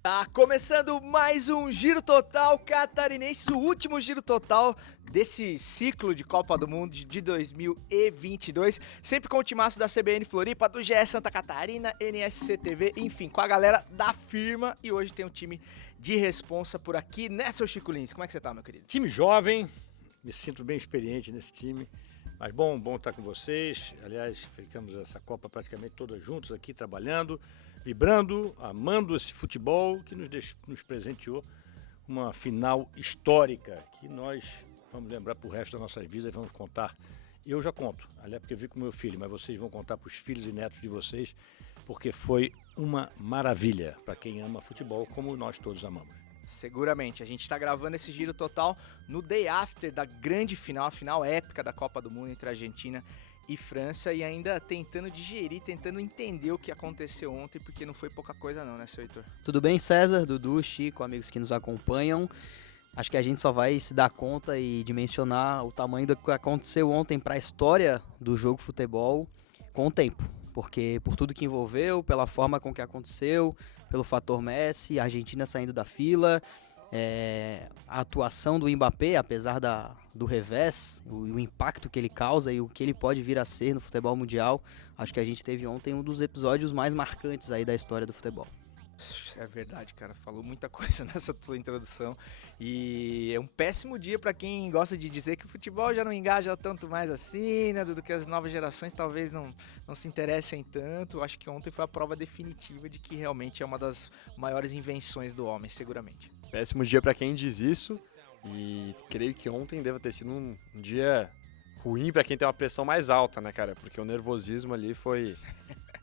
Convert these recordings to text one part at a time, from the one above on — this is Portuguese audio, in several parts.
Tá começando mais um Giro Total Catarinense, o último Giro Total desse ciclo de Copa do Mundo de 2022, sempre com o timaço da CBN Floripa, do GE Santa Catarina, NSC TV, enfim, com a galera da firma, e hoje tem um time de responsa por aqui, né, seu Chico Lins? Como é que você tá, meu querido? Time jovem, me sinto bem experiente nesse time, mas bom estar com vocês. Aliás, ficamos essa Copa praticamente todas juntos aqui, trabalhando, vibrando, amando esse futebol que nos presenteou uma final histórica que nós vamos lembrar para o resto das nossas vidas e vamos contar. E eu já conto, aliás, porque eu vi com meu filho, mas vocês vão contar para os filhos e netos de vocês, porque foi uma maravilha para quem ama futebol, como nós todos amamos. Seguramente, a gente está gravando esse Giro Total no day after da grande final, a final épica da Copa do Mundo entre a Argentina e França, e ainda tentando digerir, tentando entender o que aconteceu ontem, porque não foi pouca coisa não, né, seu Heitor? Tudo bem, César, Dudu, Chico, amigos que nos acompanham. Acho que a gente só vai se dar conta e dimensionar o tamanho do que aconteceu ontem para a história do jogo futebol com o tempo. Porque por tudo que envolveu, pela forma com que aconteceu, pelo fator Messi, a Argentina saindo da fila, a atuação do Mbappé, apesar do revés, o impacto que ele causa e o que ele pode vir a ser no futebol mundial, acho que a gente teve ontem um dos episódios mais marcantes aí da história do futebol. É verdade, cara, falou muita coisa nessa sua introdução e é um péssimo dia pra quem gosta de dizer que o futebol já não engaja tanto mais assim, né, do que as novas gerações talvez não se interessem tanto. Acho que ontem foi a prova definitiva de que realmente é uma das maiores invenções do homem, seguramente. Péssimo dia pra quem diz isso, e creio que ontem deva ter sido um dia ruim pra quem tem uma pressão mais alta, né, cara, porque o nervosismo ali foi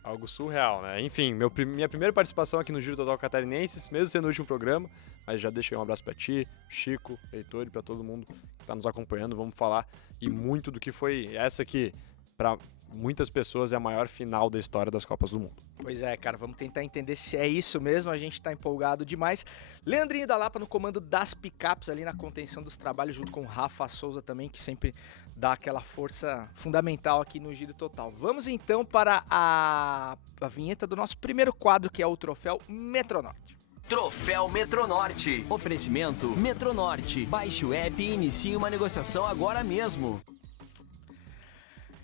algo surreal, né? Enfim, minha primeira participação aqui no Giro Total Catarinense, mesmo sendo o último programa, mas já deixei um abraço pra ti, Chico, Heitor e pra todo mundo que tá nos acompanhando. Vamos falar e muito do que foi essa que, pra muitas pessoas, é a maior final da história das Copas do Mundo. Pois é, cara, vamos tentar entender se é isso mesmo, a gente tá empolgado demais. Leandrinho da Lapa no comando das picapes ali na contenção dos trabalhos, junto com o Rafa Souza também, que sempre dá aquela força fundamental aqui no Giro Total. Vamos então para a vinheta do nosso primeiro quadro, que é o Troféu Metronorte. Troféu Metronorte. Oferecimento Metronorte. Baixe o app e inicie uma negociação agora mesmo.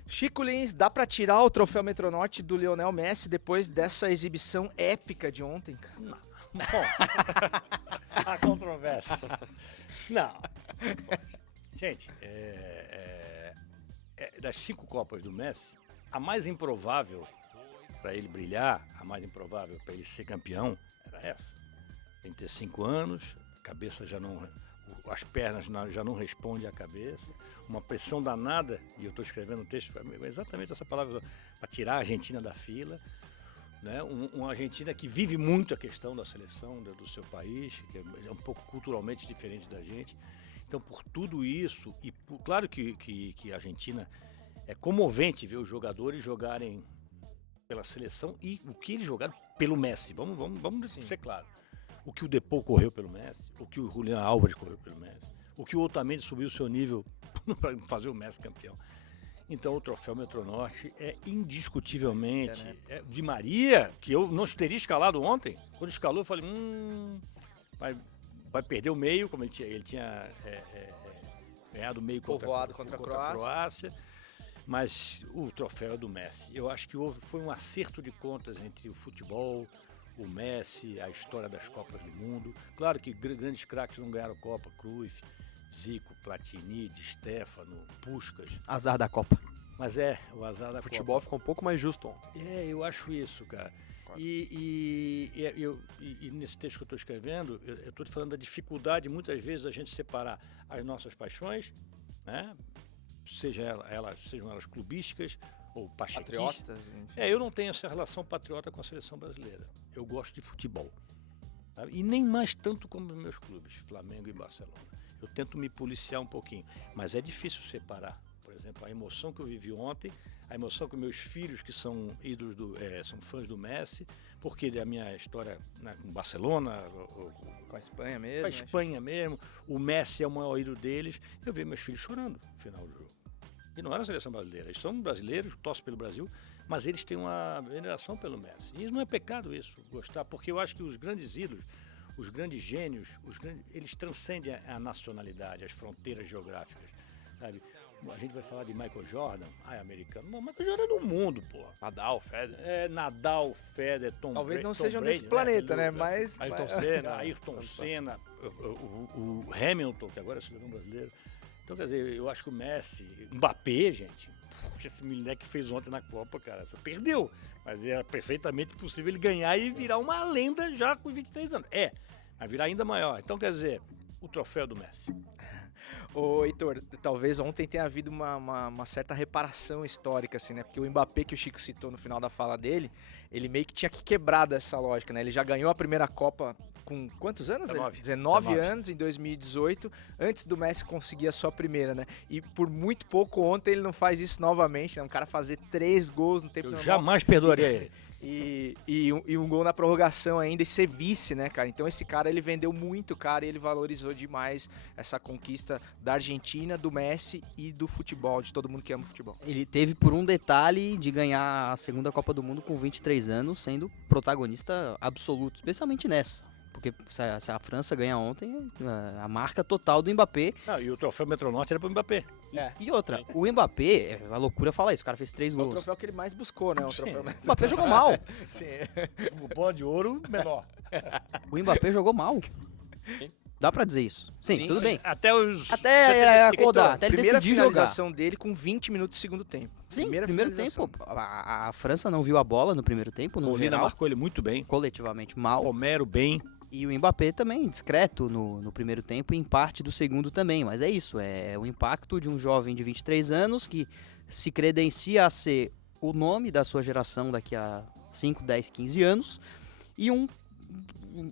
Chico Lins, dá pra tirar o Troféu Metronorte do Lionel Messi depois dessa exibição épica de ontem, cara? Não. Bom, a controvérsia. Não. Gente, das 5 Copas do Messi, a mais improvável para ele brilhar, a mais improvável para ele ser campeão, era essa. 35 anos, a cabeça já não... As pernas já não respondem à cabeça, uma pressão danada, e eu estou escrevendo um texto, exatamente essa palavra, para tirar a Argentina da fila, né? Uma Argentina que vive muito a questão da seleção do seu país, que é um pouco culturalmente diferente da gente. Então, por tudo isso, e claro que a Argentina é comovente ver os jogadores jogarem pela seleção e o que eles jogaram pelo Messi, vamos ser claro. O que o Depou correu pelo Messi, o que o Julián Álvares correu pelo Messi, o que o Otamendi subiu o seu nível para fazer o Messi campeão. Então o Troféu Metronorte é indiscutivelmente de Maria, que eu não teria escalado ontem. Quando escalou eu falei, vai perder o meio, como ele tinha ganhado o meio contra a Croácia. Mas o troféu é do Messi. Eu acho que foi um acerto de contas entre o futebol, o Messi, a história das Copas do Mundo. Claro que grandes craques não ganharam Copa, Cruyff, Zico, Platini, Di Stéfano, Puskás. Azar da Copa. Mas o azar da Copa. O futebol ficou um pouco mais justo ontem. Eu acho isso, cara. E nesse texto que eu estou escrevendo, eu estou te falando da dificuldade, muitas vezes, a gente separar as nossas paixões, né? Sejam elas clubísticas ou pachequistas. Patriotas, enfim. Eu não tenho essa relação patriota com a seleção brasileira. Eu gosto de futebol. Sabe? E nem mais tanto como os meus clubes, Flamengo e Barcelona. Eu tento me policiar um pouquinho, mas é difícil separar. por exemplo, a emoção que eu vivi ontem, a emoção que meus filhos, que são ídolos são fãs do Messi, porque da minha história, né, com Barcelona, Com a Espanha mesmo. com a né? Espanha mesmo, o Messi é o maior ídolo deles, eu vi meus filhos chorando no final do jogo. E não era a seleção brasileira, eles são brasileiros, torcem pelo Brasil, mas eles têm uma veneração pelo Messi. E não é pecado isso, gostar, porque eu acho que os grandes ídolos, os grandes gênios, eles transcendem a nacionalidade, as fronteiras geográficas, sabe? A gente vai falar de Michael Jordan, é americano. Não, Michael Jordan é do mundo, pô. Nadal, Federer. É Nadal, Federer, Talvez não Tom sejam Brady, desse planeta, né? Lula, Mas. Ayrton Senna. Ayrton Senna, o Hamilton, que agora é cidadão brasileiro. Então, quer dizer, eu acho que o Messi, Mbappé, gente, poxa, esse moleque que fez ontem na Copa, cara, só perdeu. Mas era perfeitamente possível ele ganhar e virar uma lenda já com 23 anos. Vai virar ainda maior. Então, quer dizer, o troféu do Messi. Ô, Heitor, talvez ontem tenha havido uma certa reparação histórica, assim, né? Porque o Mbappé, que o Chico citou no final da fala dele, ele meio que tinha que quebrar dessa lógica, né? Ele já ganhou a primeira Copa com quantos anos? 19 anos, em 2018, antes do Messi conseguir a sua primeira, né? E por muito pouco ontem ele não faz isso novamente, né? Um cara fazer 3 gols no tempo Eu normal. jamais perdoaria ele. E um gol na prorrogação ainda e ser vice, né, cara? Então esse cara, ele vendeu muito, cara, e ele valorizou demais essa conquista da Argentina, do Messi e do futebol, de todo mundo que ama futebol. Ele teve por um detalhe de ganhar a segunda Copa do Mundo com 23 anos, sendo protagonista absoluto, especialmente nessa. Porque se a França ganha ontem, a marca total do Mbappé. E o troféu Metronorte era pro Mbappé. E outra, o Mbappé, a loucura falar isso, o cara fez 3 É o gols. troféu que ele mais buscou, né? O troféu O Mbappé jogou mal. Sim. O bola de ouro menor. O Mbappé jogou mal. Dá pra dizer isso. Sim, tudo bem. Até os. Até acordar, até ele Primeira decidir jogar. finalização dele com 20 minutos do segundo tempo. Sim, Primeira primeiro finalização. tempo. A França não viu a bola no primeiro tempo, no Molina geral, marcou ele muito bem. coletivamente mal. Romero bem. E o Mbappé também, discreto no primeiro tempo e em parte do segundo também. Mas é isso, é o impacto de um jovem de 23 anos que se credencia a ser o nome da sua geração daqui a 5, 10, 15 anos e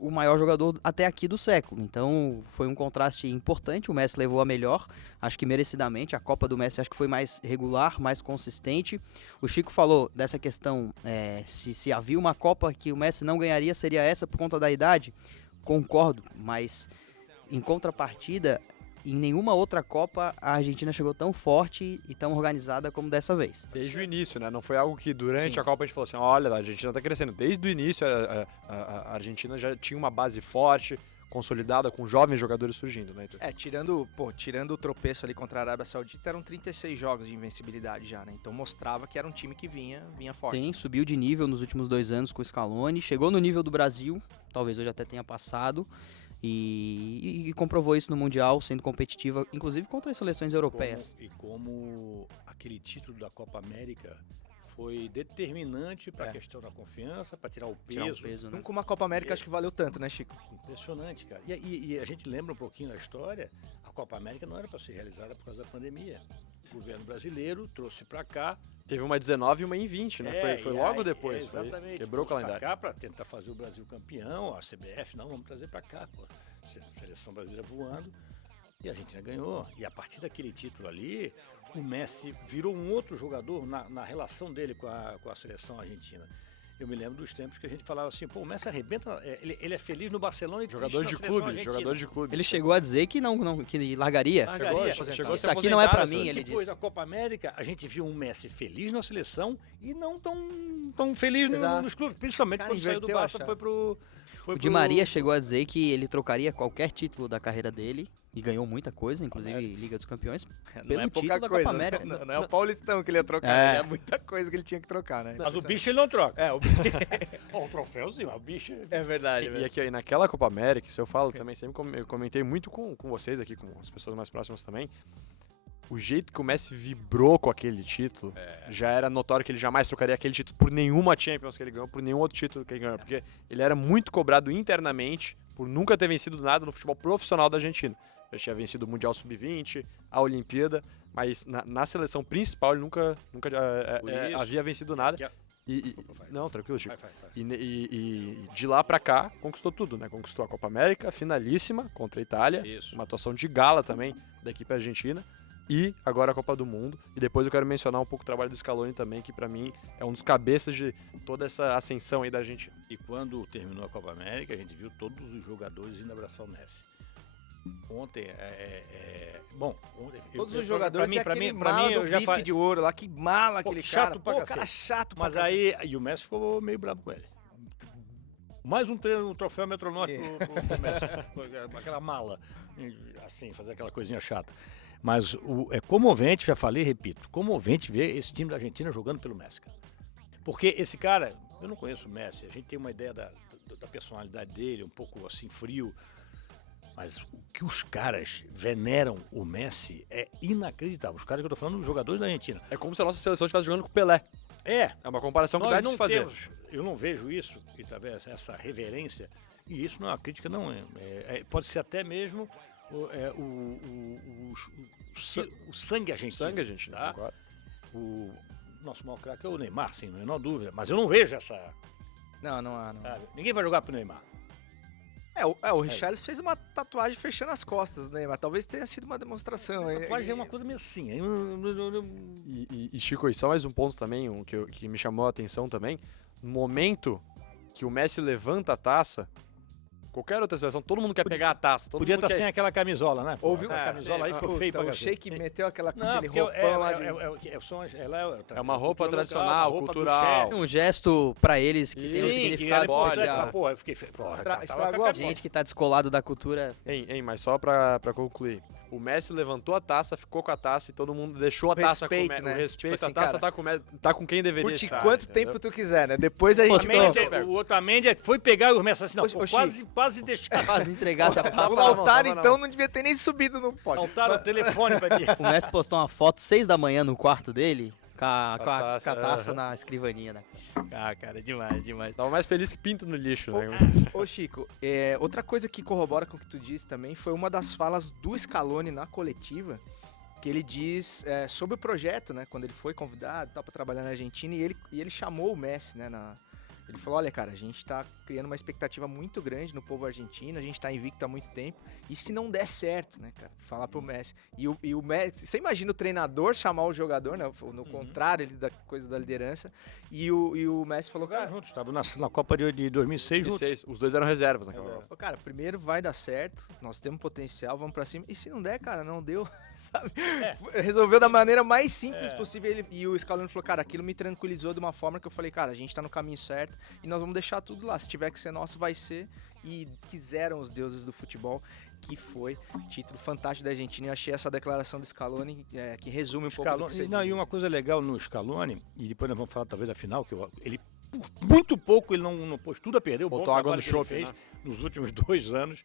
o maior jogador até aqui do século. Então foi um contraste importante, o Messi levou a melhor, acho que merecidamente, a Copa do Messi acho que foi mais regular, mais consistente. O Chico falou dessa questão, se havia uma Copa que o Messi não ganharia, seria essa por conta da idade, concordo, mas em contrapartida, em nenhuma outra Copa a Argentina chegou tão forte e tão organizada como dessa vez. Desde o início, né? Não foi algo que durante Sim. a Copa a gente falou assim, olha, a Argentina tá crescendo. Desde o início a Argentina já tinha uma base forte, consolidada, com jovens jogadores surgindo, né? Tirando o tropeço ali contra a Arábia Saudita, eram 36 jogos de invencibilidade já, né? Então mostrava que era um time que vinha forte. Sim, subiu de nível nos últimos 2 anos com o Scaloni, chegou no nível do Brasil, talvez hoje até tenha passado, e comprovou isso no Mundial, sendo competitiva, inclusive contra as seleções europeias. Como aquele título da Copa América foi determinante para a questão da confiança, para tirar o peso. Né? Nunca uma Copa América acho que valeu tanto, né, Chico? Impressionante, cara. E a gente lembra um pouquinho da história, a Copa América não era para ser realizada por causa da pandemia. O governo brasileiro trouxe para cá. Teve uma 19 e uma em 20, né? Foi logo depois. Exatamente. Quebrou o calendário. Para cá para tentar fazer o Brasil campeão, a CBF, não, vamos trazer para cá. Pô. Seleção brasileira voando. E a Argentina ganhou. E a partir daquele título ali, o Messi virou um outro jogador na relação dele com a seleção argentina. Eu me lembro dos tempos que a gente falava assim, pô, o Messi arrebenta, ele é feliz no Barcelona e Jogador de clube. Ele chegou a dizer que que largaria. Chegou a Isso se aqui não é pra aposentar, mim, ele Depois disse. da Copa América, a gente viu um Messi feliz na seleção e não tão feliz nos clubes. Principalmente Cara, quando saiu do inverteu a Barça, chave. O Di Maria chegou a dizer que ele trocaria qualquer título da carreira dele, e ganhou muita coisa, inclusive Liga dos Campeões, pelo Não é título pouca da coisa, Copa América. Não é o Paulistão que ele ia trocar, é muita coisa que ele tinha que trocar, né? Mas o bicho ele não troca. É, o O troféuzinho, o bicho... É verdade, E aqui, naquela Copa América, isso eu falo também, sempre eu comentei muito com vocês aqui, com as pessoas mais próximas também, o jeito que o Messi vibrou com aquele título, já era notório que ele jamais trocaria aquele título por nenhuma Champions que ele ganhou, por nenhum outro título que ele ganhou, porque ele era muito cobrado internamente por nunca ter vencido nada no futebol profissional da Argentina. Já tinha vencido o Mundial Sub-20, a Olimpíada, mas na seleção principal ele nunca havia vencido nada. Não, tranquilo, Chico. Vai. E de lá pra cá, conquistou tudo, né? Conquistou a Copa América, finalíssima contra a Itália. Isso. Uma atuação de gala também da equipe argentina. e agora a Copa do Mundo. E depois eu quero mencionar um pouco o trabalho do Scaloni também, que pra mim é um dos cabeças de toda essa ascensão aí da Argentina. E quando terminou a Copa América, a gente viu todos os jogadores indo abraçar o Messi. Ontem, ontem, Todos os jogadores e aquele pra mala mim, do eu já bife falei, de ouro lá, que mala pô, aquele que cara. chato pra Pô, cacete. cara chato pra mas cacete. aí, e o Messi ficou meio bravo com ele. Mais um treino, um troféu Metronorte pro Messi, com aquela mala, assim, fazer aquela coisinha chata. Mas é comovente, já falei, repito, comovente ver esse time da Argentina jogando pelo Messi, cara. Porque esse cara, eu não conheço o Messi, a gente tem uma ideia da personalidade dele, um pouco assim, frio. Mas o que os caras veneram o Messi é inacreditável. Os caras que eu tô falando, os jogadores da Argentina. É como se a nossa seleção estivesse jogando com o Pelé. É uma comparação que nós dá de não se fazer. eu não vejo isso, e talvez essa reverência, e isso não é uma crítica, não. Pode ser até mesmo o sangue argentino. Sangue argentino, tá? agora. O nosso maior craque é o Neymar, sem a menor dúvida. Mas eu não vejo essa. Não há. Sabe? Ninguém vai jogar pro Neymar. O Richarlison fez uma tatuagem fechando as costas, né? Mas talvez tenha sido uma demonstração. Mas é uma coisa meio assim. E Chico, e só mais um ponto também, que me chamou a atenção também. No momento que o Messi levanta a taça, qualquer outra seleção, todo mundo quer pegar a taça. Todo Podia mundo estar quer... sem aquela camisola, né? Ouviu? A camisola aí foi feio pra O cacete. Sheik meteu aquele Porque roupão lá de... É uma roupa tradicional, roupa do cultural. chefe. Um gesto pra eles que tem um Sim, significado que especial. Porra, eu fiquei... Porra, Estragou a Gente que tá descolado da cultura. Mas só pra concluir. O Messi levantou a taça, ficou com a taça e todo mundo deixou a taça com o Respeito, Messi. né? O respeito, Tipo assim, a taça cara, tá com quem deveria Curte estar. quanto entendeu? tempo tu quiser, né? Depois a gente... O Otamendi foi pegar o Messi assim, não, Ô, quase deixar. Quase entregasse a O taça. altar, então, não devia ter nem subido no pódio. Faltaram o telefone pra ti. O Messi postou uma foto 6 da manhã no quarto dele, com a taça aham. na escrivaninha, né? Cara, demais. Tava mais feliz que pinto no lixo, né? Ô Chico, outra coisa que corrobora com o que tu disse também foi uma das falas do Scaloni na coletiva, que ele diz sobre o projeto, né? Quando ele foi convidado para trabalhar na Argentina e ele chamou o Messi, né? Ele falou, olha, cara, a gente tá criando uma expectativa muito grande no povo argentino, a gente tá invicto há muito tempo, e se não der certo, né, cara, falar pro Messi. E o Messi, você imagina o treinador chamar o jogador, né, no contrário ele, da coisa da liderança, e o Messi falou, cara... Juntos, estavam na Copa de 2006 juntos. Os dois eram reservas naquela hora. Cara, primeiro vai dar certo, nós temos potencial, vamos pra cima, e se não der, cara, não deu, sabe? Resolveu da maneira mais simples possível, e o Scaloni falou, cara, aquilo me tranquilizou de uma forma que eu falei, cara, a gente tá no caminho certo, e nós vamos deixar tudo lá, se tiver que ser nosso, vai ser, e quiseram os deuses do futebol, que foi título fantástico da Argentina, e eu achei essa declaração do Scaloni, que resume um pouco do que você Não, disse. e uma coisa legal no Scaloni, e depois nós vamos falar talvez da final, que ele, por muito pouco, ele não pôs tudo a perder, o bom Botou água trabalho no que ele chope, fez né? nos últimos 2 anos,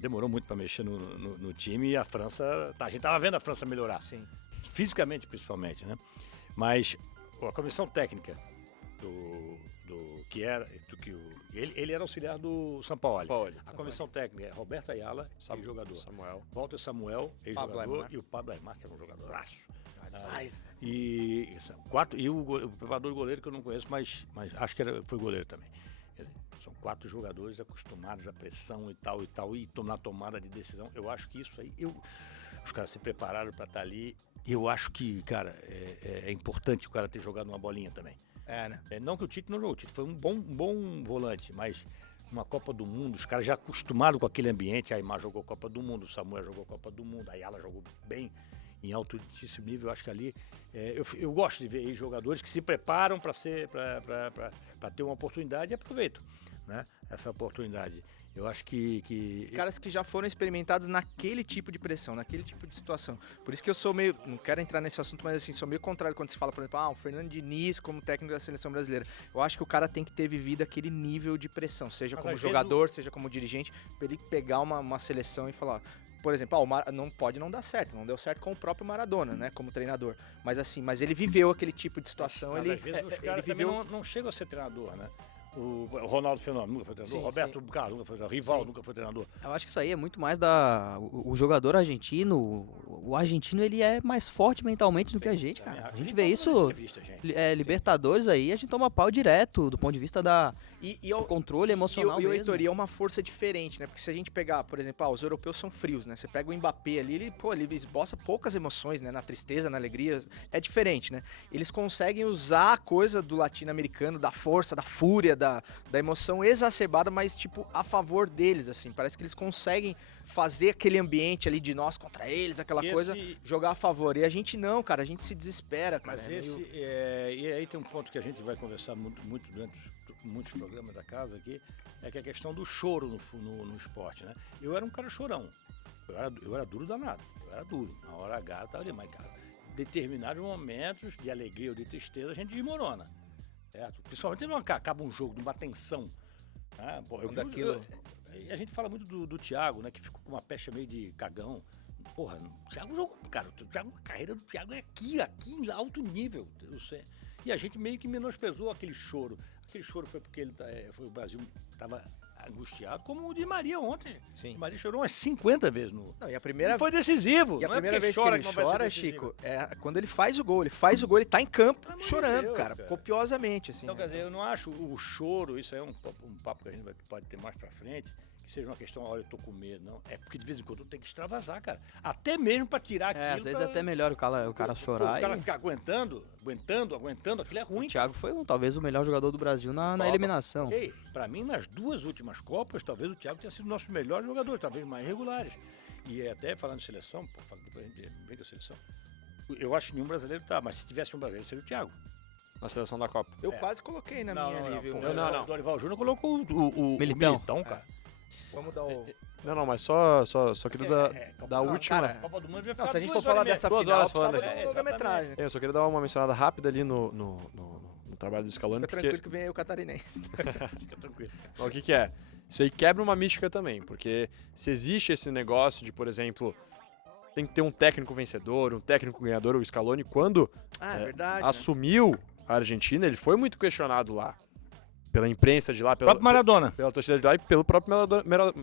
demorou muito para mexer no time, e a França, a gente tava vendo a França melhorar, Sim. fisicamente principalmente, né? Mas a comissão técnica ele era auxiliar do Sampaoli. A comissão técnica é Roberto Ayala, ex-jogador. Walter Samuel, ex-jogador, e o Pablo Aimar, que era um jogadoraço. E o preparador goleiro que eu não conheço, mas acho que foi goleiro também. Quer dizer, são 4 jogadores acostumados à pressão e tal, e na tomada de decisão. Eu acho que isso aí, os caras se prepararam para estar ali. E eu acho que, cara, é importante o cara ter jogado uma bolinha também. Né? Não que o Tite não jogou, o Tite foi um bom volante, mas uma Copa do Mundo, os caras já acostumados com aquele ambiente, a Aimar jogou Copa do Mundo, o Samuel jogou Copa do Mundo, a Ayala jogou bem, em altíssimo nível. Eu acho que ali, eu gosto de ver aí jogadores que se preparam para ter uma oportunidade e aproveitam, né, essa oportunidade. Eu acho que... Caras que já foram experimentados naquele tipo de pressão, naquele tipo de situação. Por isso que eu sou meio... Não quero entrar nesse assunto, mas assim, sou meio contrário quando se fala, por exemplo, o Fernando Diniz como técnico da seleção brasileira. Eu acho que o cara tem que ter vivido aquele nível de pressão, seja Mas como às jogador, seja como dirigente, pra ele pegar uma seleção e falar... Por exemplo, não pode não dar certo, não deu certo com o próprio Maradona, né, como treinador. Mas assim, ele viveu aquele tipo de situação, Mas ele às vezes os ele caras viveu... também não chegam a ser treinador, né? O Ronaldo Fenômeno nunca foi treinador. Sim, Roberto Carlos nunca foi treinador. Rival Sim. nunca foi treinador. Eu acho que isso aí é muito mais o jogador argentino. O argentino, ele é mais forte mentalmente do que a gente, cara. A gente vê isso, Libertadores aí, a gente toma pau direto, do ponto de vista do controle emocional E o mesmo. Heitor é uma força diferente, né? Porque se a gente pegar, por exemplo, os europeus são frios, né? Você pega o Mbappé ali, ele esboça poucas emoções, né? Na tristeza, na alegria, é diferente, né? Eles conseguem usar a coisa do latino-americano, da força, da fúria, da emoção exacerbada, mas, tipo, a favor deles, assim. Parece que eles conseguem fazer aquele ambiente ali de nós contra eles, aquela coisa, jogar a favor. E a gente não, cara, a gente se desespera, cara. Mas e aí tem um ponto que a gente vai conversar muito durante muitos programas da casa aqui, é que a questão do choro no esporte, né? Eu era um cara chorão, eu era duro danado, eu era duro, na hora H eu tava ali, mas, cara, determinados momentos de alegria ou de tristeza a gente desmorona, certo? Principalmente quando acaba um jogo, de uma tensão, né? Pô, a gente fala muito do Thiago, né, que ficou com uma pecha meio de cagão. Porra, o Thiago jogou, cara, a carreira do Thiago é aqui em alto nível, eu sei. E a gente meio que menosprezou aquele choro. Aquele choro foi porque foi o Brasil estava angustiado, como o Di Maria ontem. Sim. O Di Maria chorou umas 50 vezes no. Não, e a primeira foi decisivo. E a não primeira é vez que chora ele não vai ser chora, decisivo. Chico, é quando ele faz o gol. Ele tá em campo Pelo amor de chorando, Deus, cara, cara. copiosamente, assim. Então, né? quer dizer, eu não acho o choro, isso aí é um papo que a gente pode ter mais pra frente, que seja uma questão, olha, eu tô com medo, não. É porque de vez em quando tem que extravasar, cara. Até mesmo pra tirar aquilo. Às vezes é até melhor o cara chorar. O cara ficar aguentando, aquilo é ruim. O Thiago foi talvez o melhor jogador do Brasil na eliminação. Ok, pra mim, nas duas últimas Copas, talvez o Thiago tenha sido o nosso melhor jogador, talvez mais regulares. E até falando de seleção, depois a gente vem da seleção, eu acho que nenhum brasileiro tá, mas se tivesse um brasileiro, seria o Thiago. Na seleção da Copa. Eu quase coloquei na minha ali, viu? O Dorival Júnior colocou o Militão. cara. Vamos dar o... Não, mas só queria da última. cara, Copa do Mundo vai Não, ficar se a gente 2 for falar horas e meia. dessa 2 final, horas falando. precisava de longa-metragem. Eu só queria dar uma mencionada rápida ali no trabalho do Scaloni, Fica porque tranquilo que vem aí o catarinense. Fica tranquilo. o que é? Isso aí quebra uma mística também, porque se existe esse negócio de, por exemplo, tem que ter um técnico vencedor, um técnico ganhador, o Scaloni, quando É verdade, né? assumiu a Argentina, ele foi muito questionado lá. Pela imprensa de lá, O próprio Maradona. pela torcida de lá e pelo próprio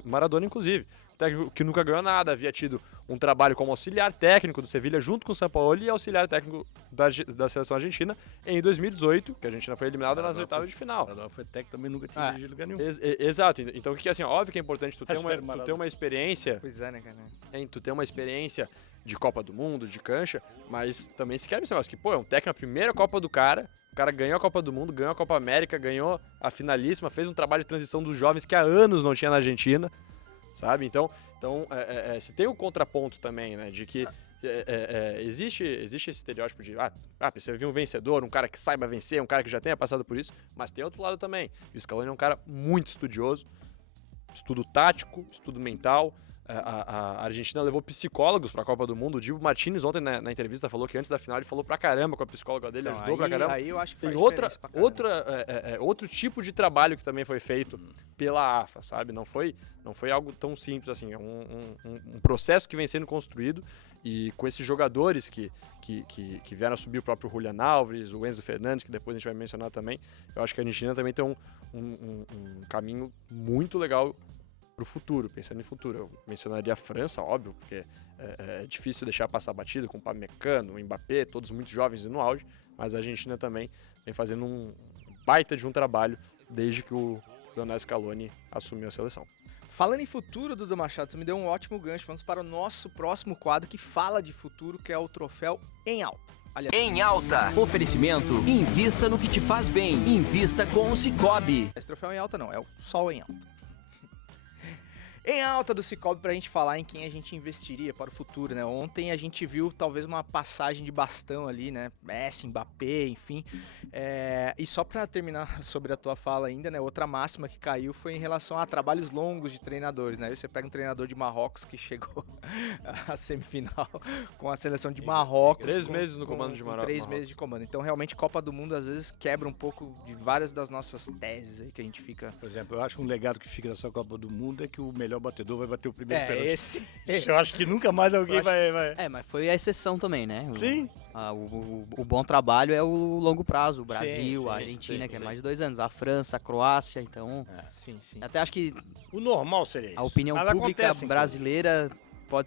Maradona, inclusive. O técnico que nunca ganhou nada, havia tido um trabalho como auxiliar técnico do Sevilha junto com o Sampaoli e auxiliar técnico da seleção argentina em 2018, que a Argentina foi eliminada nas oitavas de final. Maradona foi técnico, também nunca tinha dirigido lugar nenhum. Exato. Então o que é assim, óbvio que é importante tu ter Maradona. uma experiência, Pois é, né, cara? tu ter uma experiência de Copa do Mundo, de cancha, mas também se quer esse negócio que, pô, é um técnico na primeira Copa do cara, o cara ganhou a Copa do Mundo, ganhou a Copa América, ganhou a finalíssima, fez um trabalho de transição dos jovens que há anos não tinha na Argentina, sabe? Então se tem o contraponto também, né, de que existe esse estereótipo de você viu um vencedor, um cara que saiba vencer, um cara que já tenha passado por isso, mas tem outro lado também. E o Scaloni é um cara muito estudioso, estudo tático, estudo mental. A Argentina levou psicólogos para a Copa do Mundo. O Dibu Martínez ontem na entrevista falou que antes da final ele falou pra caramba com a psicóloga dele, Então, ajudou pra caramba. Aí eu acho que Tem faz diferença pra caramba. outro tipo de trabalho que também foi feito pela AFA, sabe? Não foi algo tão simples assim. É um processo que vem sendo construído e com esses jogadores que vieram a subir, o próprio Julián Álvares, o Enzo Fernandes, que depois a gente vai mencionar também. Eu acho que a Argentina também tem um caminho muito legal pro futuro, pensando em futuro. Eu mencionaria a França, óbvio, porque é difícil deixar passar batido com o Upamecano, o Mbappé, todos muito jovens e no auge, mas a Argentina também vem fazendo um baita de um trabalho desde que o Lionel Scaloni assumiu a seleção. Falando em futuro, Dudu Machado, você me deu um ótimo gancho. Vamos para o nosso próximo quadro que fala de futuro, que é o Troféu em Alta. Em Alta. Oferecimento. Invista no que te faz bem. Invista com o Cicobi. Esse Troféu em Alta não, é o Sol em Alta. Em alta do Cicobi pra gente falar em quem a gente investiria para o futuro, né? Ontem a gente viu talvez uma passagem de bastão ali, né? Messi, Mbappé, enfim. E só pra terminar sobre a tua fala ainda, né? Outra máxima que caiu foi em relação a trabalhos longos de treinadores, né? Aí você pega um treinador de Marrocos que chegou à semifinal com a seleção de Marrocos. 3 meses no comando de Marrocos. 3 meses de comando. Então realmente Copa do Mundo às vezes quebra um pouco de várias das nossas teses aí que a gente fica... Por exemplo, eu acho que um legado que fica dessa Copa do Mundo é que o melhor melhor batedor, vai bater o primeiro É, pênalti. esse. Eu acho que nunca mais alguém vai... Mas foi a exceção também, né? Sim. O bom trabalho é o longo prazo. O Brasil, sim, a Argentina, sim, que é sim. mais de 2 anos. A França, a Croácia, então... Sim, sim. Até acho que O normal seria isso. a opinião Mas pública acontece, brasileira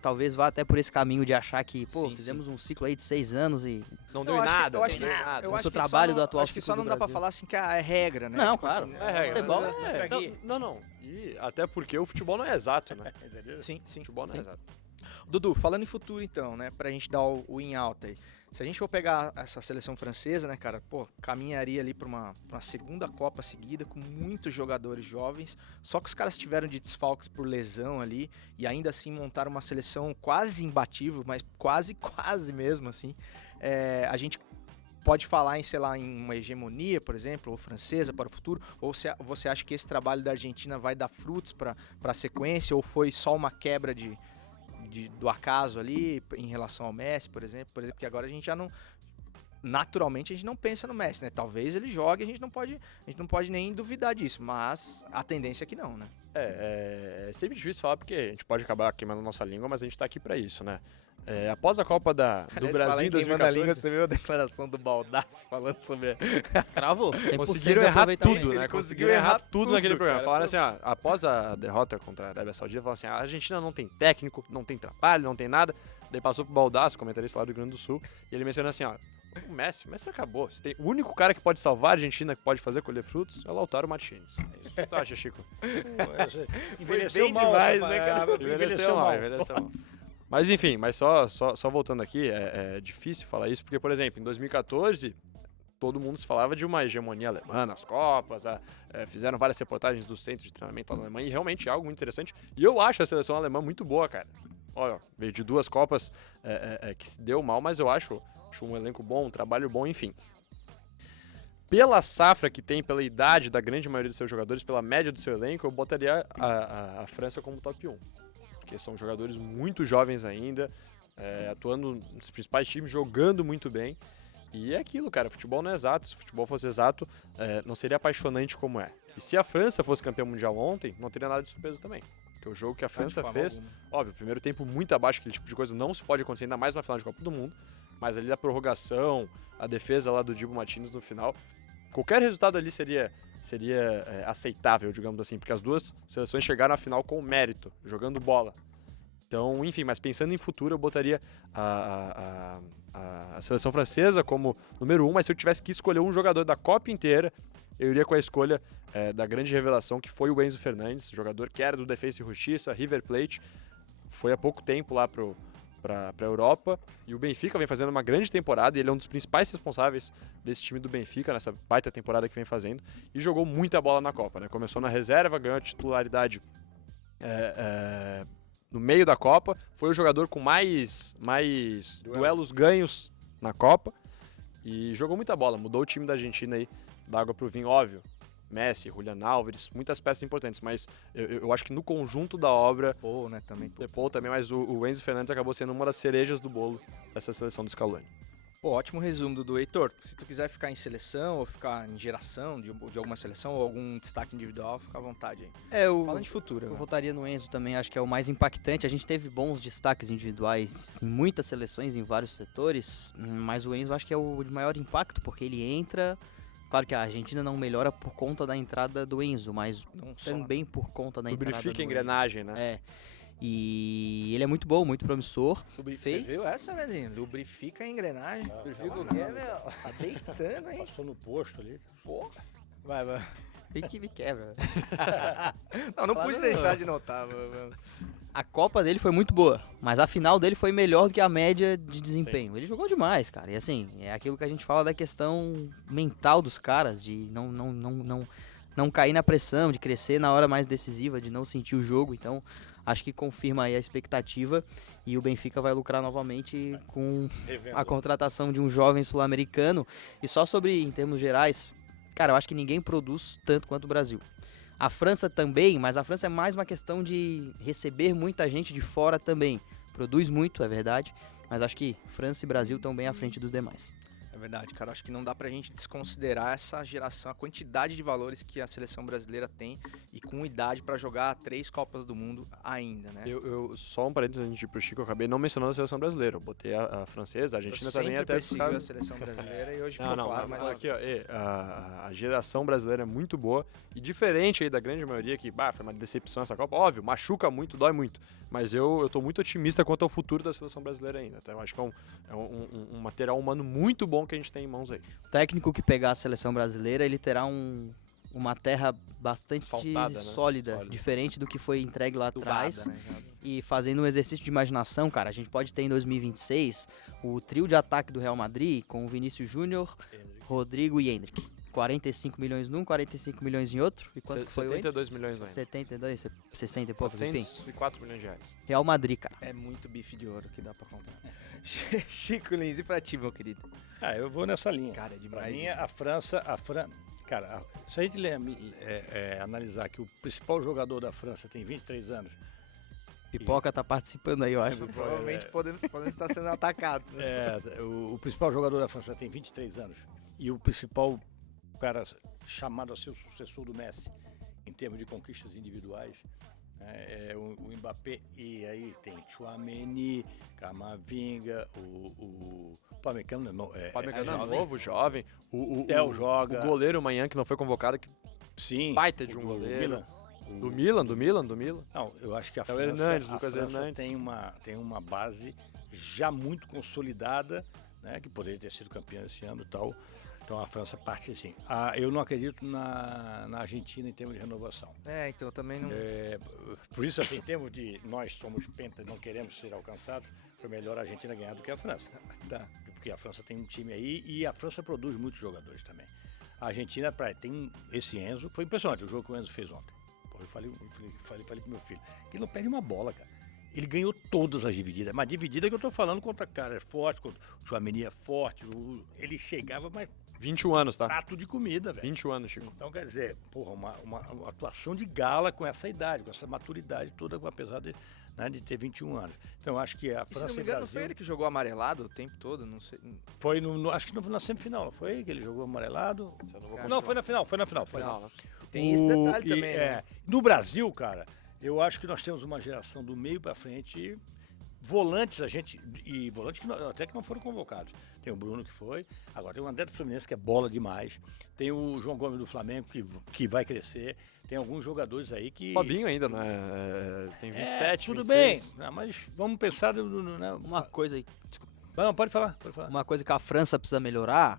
talvez vá até por esse caminho de achar que, pô, Sim, fizemos um ciclo aí de 6 anos e... Não deu em nada, eu acho não que deu em isso, nada. eu Nosso acho que trabalho só do não- atual acho que só ciclo não do dá pra Brasil. falar assim que é regra, né? Não, Tipo claro. assim, É regra. Futebol Não. E até porque o futebol não é exato, né? Entendeu? Sim, sim. O futebol não é sim. exato. Dudu, falando em futuro então, né, pra gente dar o in alta aí. Se a gente for pegar essa seleção francesa, né, cara, pô, caminharia ali pra uma segunda Copa seguida com muitos jogadores jovens, só que os caras tiveram de desfalques por lesão ali e ainda assim montaram uma seleção quase imbatível, mas quase mesmo, assim. A gente pode falar em, sei lá, em uma hegemonia, por exemplo, ou francesa para o futuro, ou você acha que esse trabalho da Argentina vai dar frutos para a sequência, ou foi só uma quebra do acaso ali em relação ao Messi, por exemplo, que agora a gente já não, naturalmente a gente não pensa no Messi, né? Talvez ele jogue, a gente não pode nem duvidar disso, mas a tendência é que não, né? É sempre difícil falar porque a gente pode acabar queimando nossa língua, mas a gente tá aqui pra isso, né? Após a Copa do Brasil em 2014, você viu a declaração do Baldassi falando sobre... Cravou. 100% conseguiram de errar aproveitamento. tudo, Ele né? conseguiu Conseguiram errar errar tudo naquele tudo, programa. cara. Falaram assim, ó, após a derrota contra a Arábia Saudita, falaram assim, a Argentina não tem técnico, não tem trabalho, não tem nada. Daí passou pro Baldassi, comentarista lá do Rio Grande do Sul, e ele mencionou assim, ó, o Messi acabou. O único cara que pode salvar a Argentina, que pode fazer colher frutos, é o Lautaro Martinez. O que tu acha, Chico? Envelheceu bem mal demais, essa- né, cara? Envelheceu mal. envelheceu mal. Mas enfim, só voltando aqui, é difícil falar isso, porque, por exemplo, em 2014, todo mundo se falava de uma hegemonia alemã nas Copas, fizeram várias reportagens do centro de treinamento lá na Alemanha, e realmente é algo muito interessante. E eu acho a seleção alemã muito boa, cara. Olha, veio de 2 Copas que se deu mal, mas eu acho um elenco bom, um trabalho bom, enfim. Pela safra que tem, pela idade da grande maioria dos seus jogadores, pela média do seu elenco, eu botaria a França como top 1. Porque são jogadores muito jovens ainda, atuando nos principais times, jogando muito bem. E é aquilo, cara, futebol não é exato. Se o futebol fosse exato, não seria apaixonante como é. E se a França fosse campeã mundial ontem, não teria nada de surpresa também. Porque o jogo que a França fez, óbvio, primeiro tempo muito abaixo, aquele tipo de coisa não se pode acontecer, ainda mais numa final de Copa do Mundo. Mas ali a prorrogação, a defesa lá do Dibu Martínez no final, qualquer resultado ali seria aceitável, digamos assim, porque as duas seleções chegaram à final com mérito, jogando bola. Então, enfim, mas pensando em futuro, eu botaria a seleção francesa como número 1, mas se eu tivesse que escolher um jogador da Copa inteira, eu iria com a escolha da grande revelação, que foi o Enzo Fernandes, jogador que era do Defensa e Justiça, River Plate, foi há pouco tempo lá para a Europa, e o Benfica vem fazendo uma grande temporada, e ele é um dos principais responsáveis desse time do Benfica, nessa baita temporada que vem fazendo, e jogou muita bola na Copa, né? Começou na reserva, ganhou a titularidade no meio da Copa, foi o jogador com mais duelos ganhos na Copa, e jogou muita bola, mudou o time da Argentina aí, da água pro vinho, óbvio. Messi, Julián Álvares, muitas peças importantes, mas eu acho que no conjunto da obra, Pô, né, também. Depou também, mas o Enzo Fernandes acabou sendo uma das cerejas do bolo dessa seleção do Scaloni. Pô, ótimo resumo do Heitor. Se tu quiser ficar em seleção ou ficar em geração de alguma seleção ou algum destaque individual, fica à vontade aí. Falando de futuro. Eu né? votaria no Enzo também, acho que é o mais impactante. A gente teve bons destaques individuais em muitas seleções, em vários setores, mas o Enzo acho que é o de maior impacto, porque ele entra... Claro que a Argentina não melhora por conta da entrada do Enzo, mas Não só, também por conta da entrada do Lubrifica a Enzo. engrenagem, né? É. E ele é muito bom, muito promissor. Você Fez. viu essa, né, Dinho? Lubrifica a engrenagem. Lubrifica o quê, meu? Tá deitando, hein? Passou no posto ali. Porra. Vai. Tem que me quebra. Não Claro, pude deixar de notar, mano. A Copa dele foi muito boa, mas a final dele foi melhor do que a média de desempenho. Ele jogou demais, cara. E assim, é aquilo que a gente fala da questão mental dos caras, de não cair na pressão, de crescer na hora mais decisiva, de não sentir o jogo. Então, acho que confirma aí a expectativa e o Benfica vai lucrar novamente com a contratação de um jovem sul-americano. E só sobre, em termos gerais, cara, eu acho que ninguém produz tanto quanto o Brasil. A França também, mas a França é mais uma questão de receber muita gente de fora também. Produz muito, é verdade, mas acho que França e Brasil estão bem à frente dos demais. É verdade, cara. Acho que não dá pra gente desconsiderar essa geração, a quantidade de valores que a seleção brasileira tem e com idade pra jogar 3 Copas do Mundo ainda, né? Só um parênteses antes de ir pro Chico, eu acabei não mencionando a seleção brasileira. Eu botei a francesa, a Argentina também até persegui por causa- a seleção brasileira e hoje ficou Não, claro, mas aqui, ó, a geração brasileira é muito boa e diferente aí da grande maioria que, foi uma decepção essa Copa. Óbvio, machuca muito, dói muito. Mas eu tô muito otimista quanto ao futuro da seleção brasileira ainda. Então eu acho que é um material humano muito bom que a gente tem em mãos aí. O técnico que pegar a seleção brasileira, ele terá uma terra bastante Asfaltada, né? sólida, diferente do que foi entregue lá atrás. Dubada, né? E fazendo um exercício de imaginação, cara, a gente pode ter em 2026 o trio de ataque do Real Madrid com o Vinícius Júnior, Rodrigo e Endrick. 45 milhões num, 45 milhões em outro. E quanto que foi o Endrick? 72 milhões lá. 72, 60 e poucos, enfim. 404 milhões de reais. Real Madrid, cara. É muito bife de ouro que dá pra comprar. Chico Lins, e pra ti, meu querido? Eu vou nessa linha. Cara, é demais Pra mim, isso. a França... Cara, se a gente analisar que o principal jogador da França tem 23 anos, Pipoca tá participando aí, eu acho. Provavelmente podem estar sendo atacados. Né? o principal jogador da França tem 23 anos e o principal cara chamado a ser o sucessor do Messi em termos de conquistas individuais é o Mbappé, e aí tem Tchouaméni, Camavinga, o Pamecano Pamecano é novo, jovem. O joga. O goleiro Manhã, que não foi convocado, que Sim, baita de um o goleiro. Milan. Do Milan. Não, eu acho que a É o França, Hernandes, a Lucas França Hernandes. tem uma base já muito consolidada, né, que poderia ter sido campeã esse ano e tal. Então a França parte assim. Eu não acredito na Argentina em termos de renovação. Então também não. Por isso, assim, em termos de nós somos pentas, não queremos ser alcançados, foi melhor a Argentina ganhar do que a França. Tá. Porque a França tem um time aí e a França produz muitos jogadores também. A Argentina tem esse Enzo, foi impressionante o jogo que o Enzo fez ontem. Pô, eu falei pro meu filho, ele não perde uma bola, cara. Ele ganhou todas as divididas, mas dividida que eu tô falando contra cara forte, contra o Tchouaméni é forte, ele chegava, mas 21 anos, tá? prato de comida, velho. 21 anos, Chico. Então, quer dizer, uma atuação de gala com essa idade, com essa maturidade toda, apesar de ter 21 anos. Então, eu acho que a E se não França me e engano, Brasil... foi ele que jogou amarelado o tempo todo? Não sei. Foi acho que na semifinal, não foi? Que ele jogou amarelado? Cara, Não, foi na final. Foi na final. Final, né? Tem esse detalhe também, né? No Brasil, cara, eu acho que nós temos uma geração do meio pra frente, volantes volantes até que não foram convocados. Tem o Bruno que foi, agora tem o André do Fluminense que é bola demais, tem o João Gomes do Flamengo que vai crescer, tem alguns jogadores aí que... Robinho ainda, né? Tem 27, tudo 26. bem, mas vamos pensar... Uma coisa aí, Não, pode falar. uma coisa que a França precisa melhorar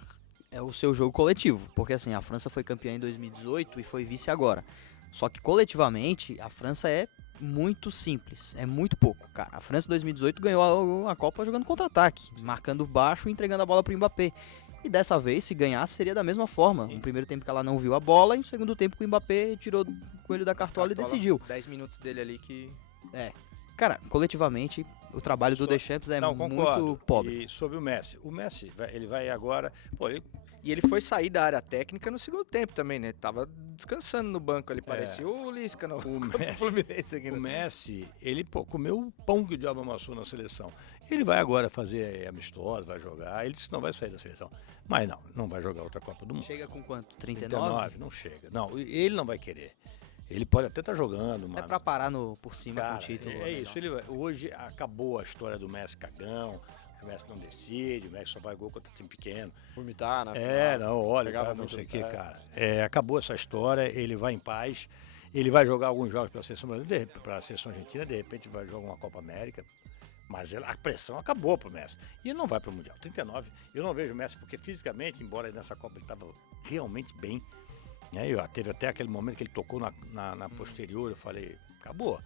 é o seu jogo coletivo. Porque assim, a França foi campeã em 2018 e foi vice agora. Só que coletivamente, a França é muito simples, é muito pouco, cara. A França em 2018 ganhou a Copa jogando contra-ataque, marcando baixo e entregando a bola pro Mbappé. E dessa vez, se ganhasse, seria da mesma forma. No primeiro tempo que ela não viu a bola, e no segundo tempo que o Mbappé tirou o coelho da cartola e decidiu. 10 minutos dele ali que... Cara, coletivamente, o trabalho do Deschamps é muito pobre. E sobre o Messi ele vai agora... E ele foi sair da área técnica no segundo tempo também, né? Tava descansando no banco ali, parecia o Lisca no contra o Fluminense aqui. O Messi, ele comeu o pão que o diabo amassou na seleção. Ele vai agora fazer amistoso, vai jogar. Ele disse que não vai sair da seleção. Mas não vai jogar outra Copa do Mundo. Chega com quanto? 39? Não chega. Não, ele não vai querer. Ele pode até estar jogando, mano. É pra parar por cima com o título. É isso. Hoje acabou a história do Messi cagão. O Messi não decide, o Messi só vai gol contra time pequeno. Vomitar, né? Pegava não sei o que, cara. Acabou essa história, ele vai em paz. Ele vai jogar alguns jogos pela seleção brasileira, pela seleção argentina, de repente vai jogar uma Copa América. Mas a pressão acabou pro Messi. E ele não vai pro Mundial. 39, eu não vejo o Messi, porque fisicamente, embora nessa Copa ele estava realmente bem, né? Teve até aquele momento que ele tocou na posterior, eu falei, acabou.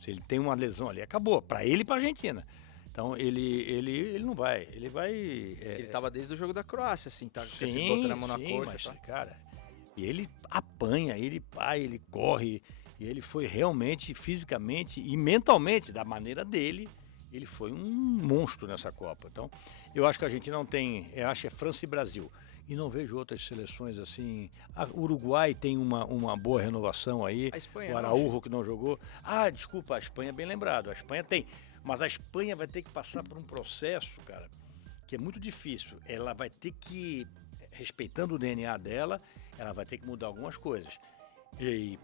Se ele tem uma lesão ali, acabou. Pra ele e pra Argentina. Então ele não vai. Ele vai. Ele tava desde o jogo da Croácia, assim, tá? Sim, Se botando a mão na coxa, mas, tá? cara, e ele apanha, ele vai, ele corre. E ele foi realmente, fisicamente e mentalmente, da maneira dele, ele foi um monstro nessa Copa. Então, eu acho que a gente não tem. Eu acho que é França e Brasil. E não vejo outras seleções assim. O Uruguai tem uma boa renovação aí. A Espanha o Araújo que não jogou. Desculpa, a Espanha é bem lembrado. A Espanha tem. Mas a Espanha vai ter que passar por um processo, cara, que é muito difícil. Ela vai ter que, respeitando o DNA dela, ela vai ter que mudar algumas coisas. E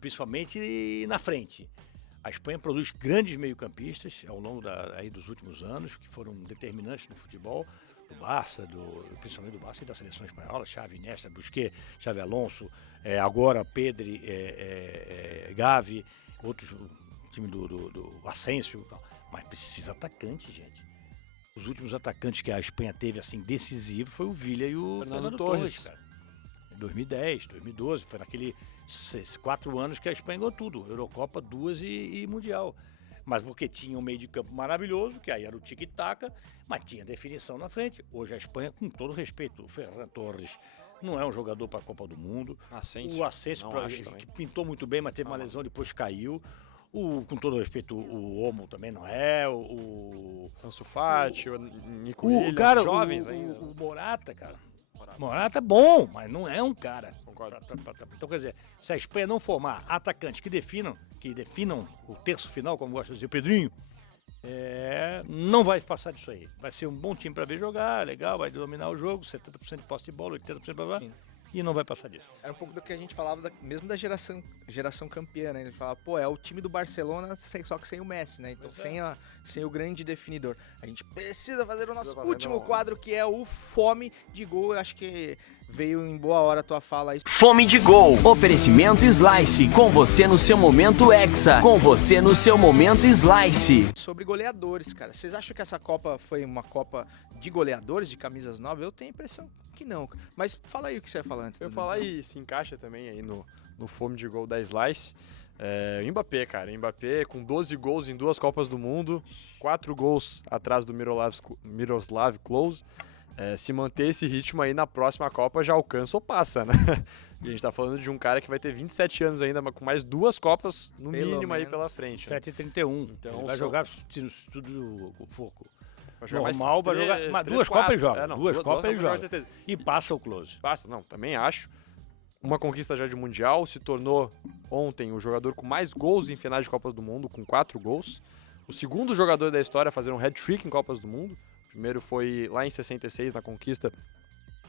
principalmente na frente. A Espanha produz grandes meio-campistas ao longo aí dos últimos anos, que foram determinantes no futebol, do Barça, principalmente do Barça e da seleção espanhola, Xavi, Iniesta, Busquets, Xavi Alonso, agora Pedri, Gavi, outros, time do Asensio e tal. Mas precisa atacante, gente. Os últimos atacantes que a Espanha teve, assim, decisivo, foi o Villa e o Fernando Torres, cara. Em 2010, 2012, foi naquele 4 anos que a Espanha ganhou tudo. Eurocopa, 2 e Mundial. Mas porque tinha um meio de campo maravilhoso, que aí era o tic-tac, mas tinha definição na frente. Hoje a Espanha, com todo respeito, o Ferran Torres não é um jogador para a Copa do Mundo. O Asensio, que pintou muito bem, mas teve uma lesão, depois caiu. Com todo respeito, o Olmo também não é. O Ansu Fati, o Nico Williams, cara, jovens ainda. O Morata, cara. Morata é bom, mas não é um cara. Concordo. Então, quer dizer, se a Espanha não formar atacantes que definam o terço final, como gosta de dizer o Pedrinho, não vai passar disso aí. Vai ser um bom time para ver jogar, legal, vai dominar o jogo, 70% de posse de bola, 80% blá blá, e não vai passar disso. Era um pouco do que a gente falava mesmo da geração campeã, né? A gente falava, é o time do Barcelona, só que sem o Messi, né? Então sem o grande definidor. A gente precisa fazer o nosso último quadro, que é o Fome de Gol. Eu acho que veio em boa hora a tua fala aí. Fome de Gol. Oferecimento Slice. Com você no seu momento Hexa. Com você no seu momento Slice. Sobre goleadores, cara. Vocês acham que essa Copa foi uma Copa de goleadores, de camisas novas? Eu tenho a impressão que não. Mas fala aí o que você ia falar antes. Eu ia falar e se encaixa também aí no Fome de Gol da Slice. O Mbappé, cara. O Mbappé com 12 gols em 2 Copas do Mundo, 4 gols atrás do Miroslav Klose. Se manter esse ritmo aí na próxima Copa já alcança ou passa, né? E a gente tá falando de um cara que vai ter 27 anos ainda, mas com mais 2 Copas no mínimo aí pela frente. 7h31. Então, ele vai jogar tudo o foco. Vai jogar normal, vai jogar. Mas 2 Copas ele joga. 2 Copas ele joga. Certeza. E passa o Klose. Passa, não, também acho. Uma conquista já de Mundial, se tornou ontem o jogador com mais gols em finais de Copas do Mundo, com 4 gols. O segundo jogador da história a fazer um hat-trick em Copas do Mundo. O primeiro foi lá em 66, na conquista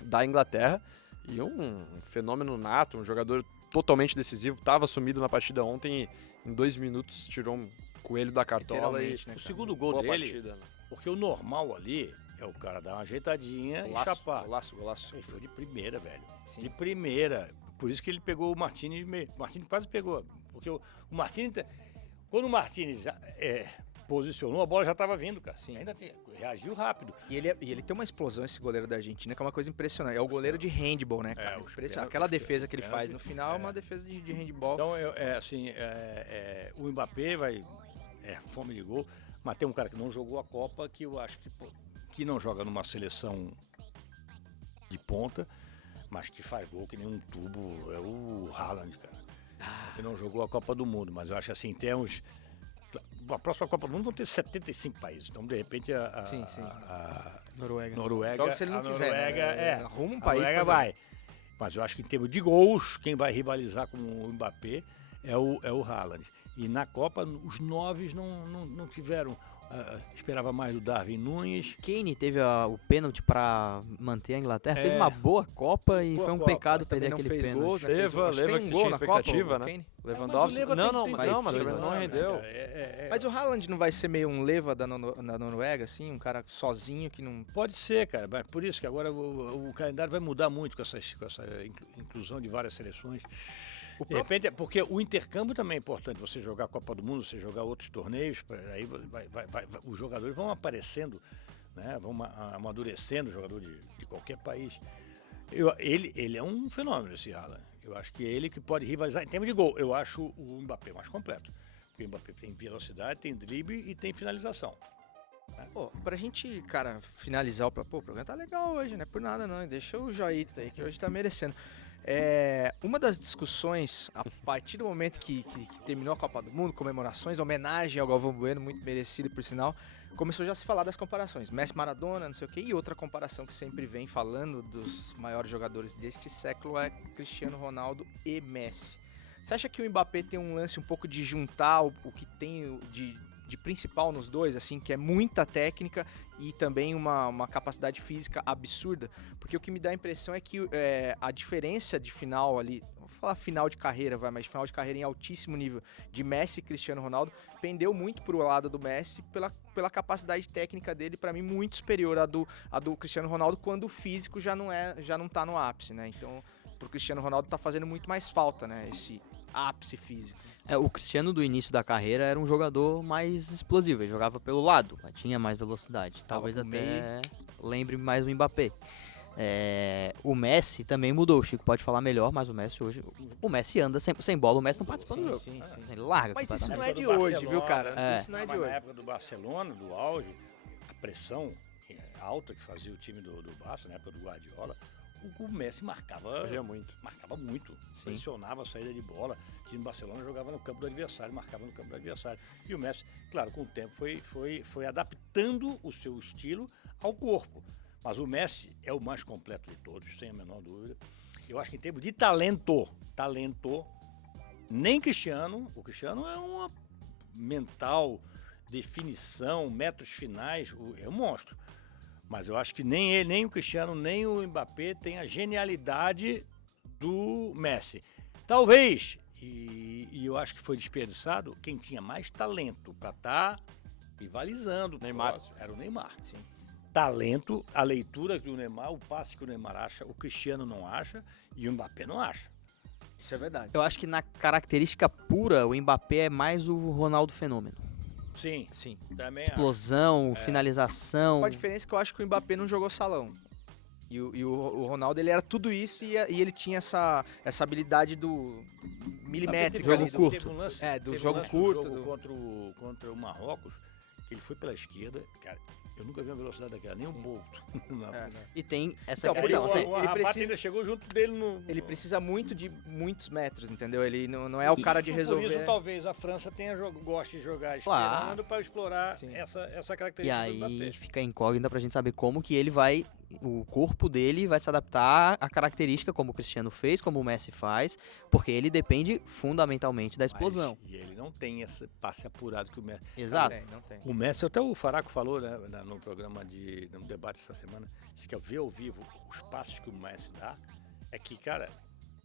da Inglaterra. E um fenômeno nato, um jogador totalmente decisivo. Estava sumido na partida ontem e em 2 minutos tirou um coelho da cartola. E né, o segundo gol dele, partida, né? porque o normal ali é o cara dar uma ajeitadinha e chapar. Golaço. Ele foi de primeira, velho. Sim. De primeira. Por isso que ele pegou o Martínez meio. O Martínez quase pegou. Porque o Martínez. Quando o Martínez já, posicionou, a bola já estava vindo, cara. Sim. Reagiu rápido. E ele tem uma explosão, esse goleiro da Argentina, que é uma coisa impressionante. É o goleiro de handball, né, cara? Aquela defesa que ele faz no final é uma defesa de handball. Então, o Mbappé vai. Fome de gol. Mas tem um cara que não jogou a Copa, que eu acho que não joga numa seleção de ponta, mas que faz gol que nem um tubo, é o Haaland, cara. Que não jogou a Copa do Mundo, mas eu acho assim, temos... A próxima Copa do Mundo vão ter 75 países, então de repente Sim. a Noruega. Joga se ele não quiser, Noruega, né? Arruma um país. A Noruega vai. Mas eu acho que em termos de gols, quem vai rivalizar com o Mbappé é o Haaland. E na Copa, os 9 não tiveram... esperava mais do Darwin Núñez. Kane teve o pênalti pra manter a Inglaterra, fez uma boa Copa e Boa foi um Copa, pecado mas perder também aquele não fez pênalti. gols, né? Leva que se tinha expectativa, né? Kane? Lewandowski. Mas o Leva Também não rendeu. Mas o Haaland não vai ser meio um leva da Noruega, assim? Um cara sozinho que não... Pode ser, cara, mas por isso que agora o calendário vai mudar muito com essa inclusão de várias seleções. De repente, porque o intercâmbio também é importante, você jogar a Copa do Mundo, você jogar outros torneios, aí os jogadores vão aparecendo, né? Vão amadurecendo, o jogador de qualquer país. Ele é um fenômeno, esse Haaland. Eu acho que é ele que pode rivalizar em termos de gol. Eu acho o Mbappé mais completo. Porque o Mbappé tem velocidade, tem drible e tem finalização. Pô, pra gente, cara, finalizar o programa tá legal hoje, né? Por nada não, deixa o Joita aí, que hoje tá merecendo. Uma das discussões, a partir do momento que terminou a Copa do Mundo, comemorações, homenagem ao Galvão Bueno, muito merecido por sinal, começou já a se falar das comparações. Messi, Maradona, não sei o quê, e outra comparação que sempre vem falando dos maiores jogadores deste século é Cristiano Ronaldo e Messi. Você acha que o Mbappé tem um lance um pouco de juntar o que tem de de principal nos dois, assim, que é muita técnica e também uma capacidade física absurda, porque o que me dá a impressão é que a diferença de final ali, vou falar final de carreira, mas final de carreira em altíssimo nível de Messi e Cristiano Ronaldo, pendeu muito pro lado do Messi pela capacidade técnica dele, para mim, muito superior à do Cristiano Ronaldo, quando o físico já não tá no ápice, né? Então, pro Cristiano Ronaldo tá fazendo muito mais falta, né? Esse ápice físico. O Cristiano do início da carreira era um jogador mais explosivo, ele jogava pelo lado, tinha mais velocidade. Talvez pro até lembre mais o Mbappé. O Messi também mudou, o Chico pode falar melhor, mas o Messi hoje... O Messi anda sem bola, o Messi não participa do jogo. Sim. Ele larga. Mas isso completamente. não é de Na época do hoje, viu, cara? Barcelona, Isso não é de mas hoje. Na época do Barcelona, do auge, a pressão alta que fazia o time do Barça, na época do Guardiola, o Messi marcava muito, pressionava a saída de bola. O time do Barcelona jogava no campo do adversário, marcava no campo do adversário. E o Messi, claro, com o tempo foi adaptando o seu estilo ao corpo. Mas o Messi é o mais completo de todos, sem a menor dúvida. Eu acho que em termos de talento, nem Cristiano, o Cristiano é uma mental, definição, metros finais, é um monstro. Mas eu acho que nem ele, nem o Cristiano, nem o Mbappé tem a genialidade do Messi. Talvez, e eu acho que foi desperdiçado, quem tinha mais talento para estar rivalizando. Neymar. Era o Neymar. Sim. Talento, a leitura do Neymar, o passe que o Neymar acha, o Cristiano não acha e o Mbappé não acha. Isso é verdade. Eu acho que na característica pura, o Mbappé é mais o Ronaldo fenômeno. Sim, Sim. também acho. Explosão, finalização. Com a diferença que eu acho que o Mbappé não jogou salão. E o Ronaldo, ele era tudo isso e ele tinha essa habilidade do milimétrico ali. jogo curto. Teve um lance, É, do teve um jogo lance curto, jogo do- contra o Marrocos, que ele foi pela esquerda. Cara, eu nunca vi uma velocidade daquela, nem um Bolt. E tem essa Então, por questão. isso, assim, o ele Rabat precisa- ainda chegou junto dele no... Ele precisa muito de muitos metros, entendeu? Ele não é o cara de resolver. Por isso, talvez a França goste de jogar Claro. esperando para explorar Sim. essa E característica do aí Mbappé. fica incógnita pra gente saber como que ele vai, o corpo dele vai se adaptar à característica como o Cristiano fez, como o Messi faz, porque ele depende fundamentalmente da explosão. E ele não tem esse passe apurado que o Messi... Exato. Não tem. O Messi, até o Faraco falou, né, no programa no debate essa semana, disse que ao ver ao vivo os passos que o Messi dá, é que, cara,